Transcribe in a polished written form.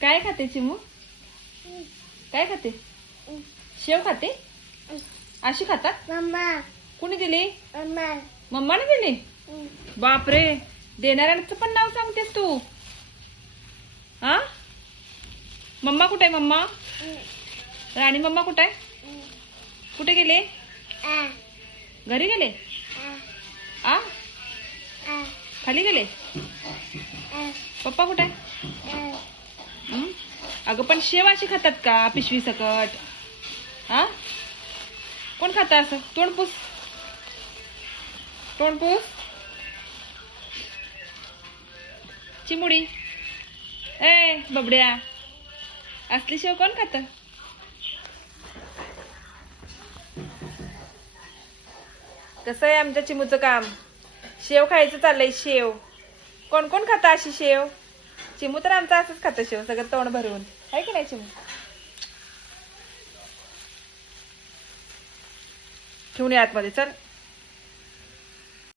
काय खाते चिमू? काय खाते? शेव खाते? अशी खातात? मम्मा कुणी दिली? मम्मा मम्माने दिली? बापरे, देणाऱ्याचं पण नाव सांगतेस तू? हा, मम्मा कुठे आहे? मम्मा, राणी मम्मा कुठे आहे? कुठे गेले? घरी गेले? आ, खाली गेले? पप्पा कुठे आहे? अगं पण शेव अशी खातात का पिशवी सकट? हा, कोण खाता असं? तोंड पुस, तोंड पुस. चिमुडी, ए बबड्या, असली शेव कोण खात? कसं आहे आमच्या चिमूचं काम? शेव खायचं चाललंय. शेव कोण कोण खातं अशी शेव? चिमू तर आमचा असंच खातं शेव, सगळं तोंड भरवून. आहे की नाही चिमू? ठेवून ये आतमध्ये, चल.